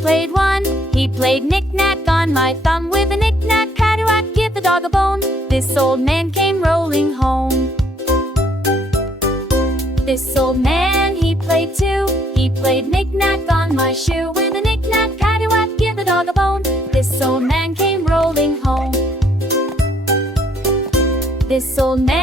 played one. He played knick-knack on my thumb with a knick-knack, paddywhack, give the dog a bone. This old man came rolling home. This old man, he played two. He played knick-knack on my shoe with a knick-knack, paddywhack, give the dog a bone. This old man came rolling home. This old man